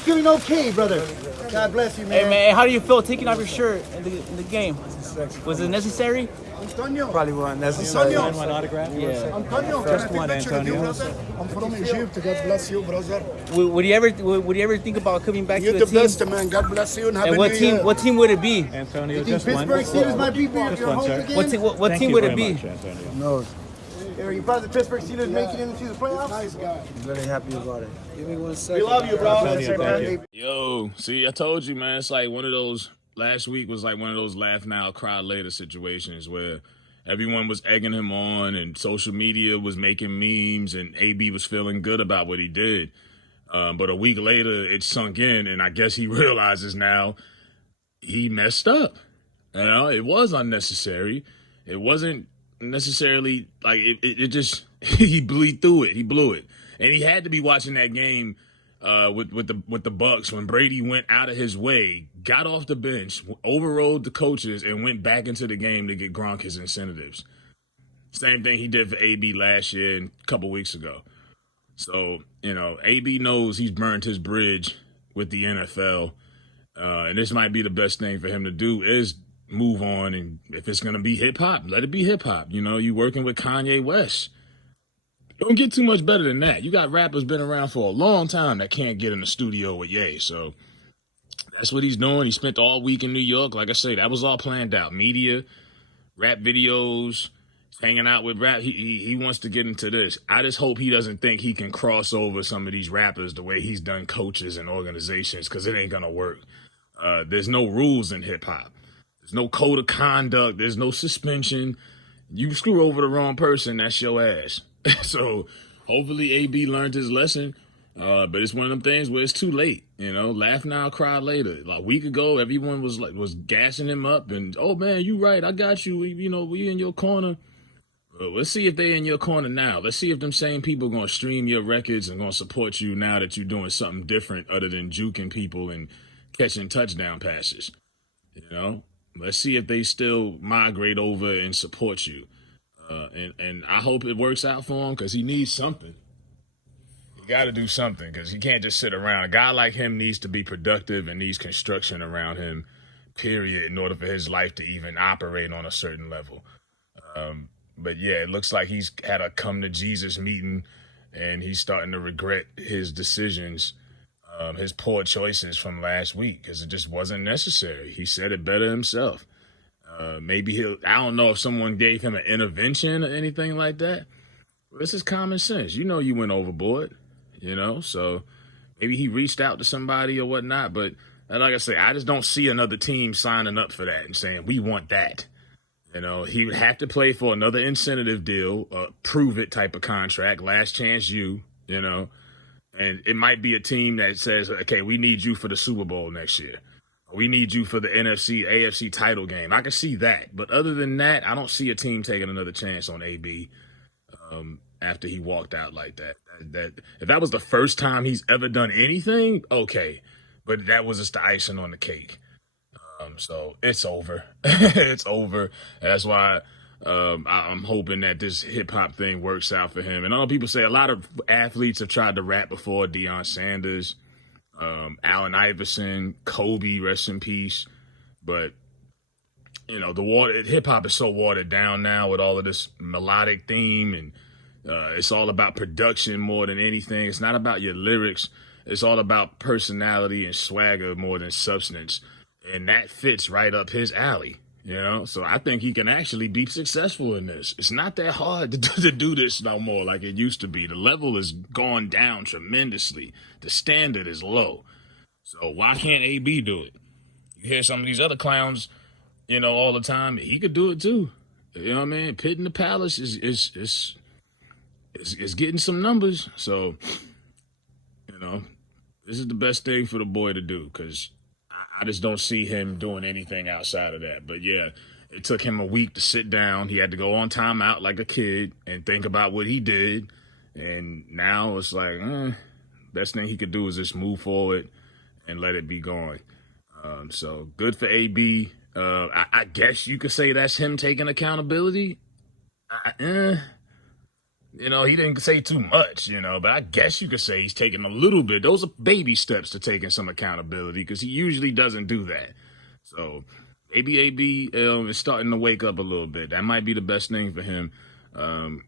feeling okay, brother? God bless you, man. Hey, man, how do you feel taking off your shirt in the game? Was it necessary? Antonio. Probably wasn't necessary. Antonio. One autograph? Yeah. Antonio, First can I one, take a picture with you, Antonio. brother? I'm from Egypt. God bless you, brother. Would you ever think about coming back You're to the the team? best, man. God bless you and have And a what new team? year. What team would it be? Antonio, You think just one. Pittsburgh Steelers might be your Just one, home sir. again? What Thank team you would it very be? much, Antonio. No, Are you proud the Pittsburgh Steelers make it into the playoffs? Nice guy. I'm very happy about it. Give me 1 We second. love you, bro. Antonio, thank you. Yo, see, I told you, man. It's like one of those. Last week was like one of those laugh now, cry later situations where everyone was egging him on, and social media was making memes, and AB was feeling good about what he did. But a week later, it sunk in, and I guess he realizes now he messed up. You know, it was unnecessary. It wasn't necessarily like it just he blew through it. He blew it, and he had to be watching that game with the Bucks when Brady went out of his way, got off the bench, overrode the coaches, and went back into the game to get Gronk his incentives. Same thing he did for AB last year and a couple weeks ago. So, you know, AB knows he's burned his bridge with the NFL, and this might be the best thing for him to do is move on. And if it's going to be hip-hop, let it be hip-hop. You know, you working with Kanye West. Don't get too much better than that. You got rappers been around for a long time that can't get in the studio with Ye. So that's what he's doing. He spent all week in New York. Like I say, that was all planned out. Media, rap videos, hanging out with rap. He wants to get into this. I just hope he doesn't think he can cross over some of these rappers the way he's done coaches and organizations, because it ain't going to work. There's no rules in hip-hop. There's no code of conduct. There's no suspension. You screw over the wrong person, that's your ass. So hopefully AB learned his lesson, but it's one of them things where it's too late. You know, laugh now, cry later. Like a week ago, everyone was gassing him up, and oh man, you right, I got you. You know, we in your corner. Let's see if they in your corner now. Let's see if them same people gonna stream your records and gonna support you now that you're doing something different other than juking people and catching touchdown passes. You know, let's see if they still migrate over and support you. And I hope it works out for him, because he needs something. You got to do something, because he can't just sit around. A guy like him needs to be productive and needs construction around him, period, in order for his life to even operate on a certain level. But yeah, it looks like he's had a come to Jesus meeting, and he's starting to regret his decisions, his poor choices from last week, because it just wasn't necessary. He said it better himself. Maybe I don't know if someone gave him an intervention or anything like that. This is common sense. You know, you went overboard, you know, so maybe he reached out to somebody or whatnot. But like I say, I just don't see another team signing up for that and saying, we want that. You know, he would have to play for another incentive deal, prove it type of contract, last chance you know, and it might be a team that says, okay, we need you for the Super Bowl next year. We need you for the NFC, AFC title game. I can see that. But other than that, I don't see a team taking another chance on AB after he walked out like that. If that was the first time he's ever done anything, okay. But that was just the icing on the cake. So it's over. It's over. That's why I'm hoping that this hip-hop thing works out for him. And I know people say a lot of athletes have tried to rap before. Deion Sanders, Allen Iverson, Kobe, rest in peace. But, you know, hip hop is so watered down now with all of this melodic theme, and it's all about production more than anything. It's not about your lyrics. It's all about personality and swagger more than substance. And that fits right up his alley, you know? So I think he can actually be successful in this. It's not that hard to do this no more like it used to be. The level has gone down tremendously. The standard is low. So why can't AB do it? You hear some of these other clowns, you know, all the time. He could do it too. You know what I mean? Pitt in the Palace is getting some numbers. So, you know, this is the best thing for the boy to do, because I just don't see him doing anything outside of that. But yeah, it took him a week to sit down. He had to go on timeout like a kid and think about what he did. And now it's like, best thing he could do is just move forward and let it be going. So good for AB. I guess you could say that's him taking accountability. You know, he didn't say too much, you know, but I guess you could say he's taking a little bit. Those are baby steps to taking some accountability because he usually doesn't do that. So maybe AB is starting to wake up a little bit. That might be the best thing for him. And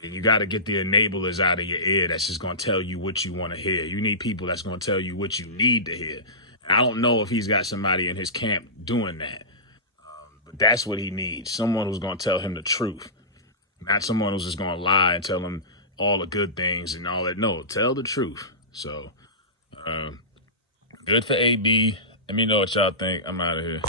you got to get the enablers out of your ear that's just going to tell you what you want to hear. You need people that's going to tell you what you need to hear. And I don't know if he's got somebody in his camp doing that. But that's what he needs. Someone who's going to tell him the truth. Not someone who's just going to lie and tell him all the good things and all that. No, tell the truth. So, good for AB. Let me know what y'all think. I'm out of here.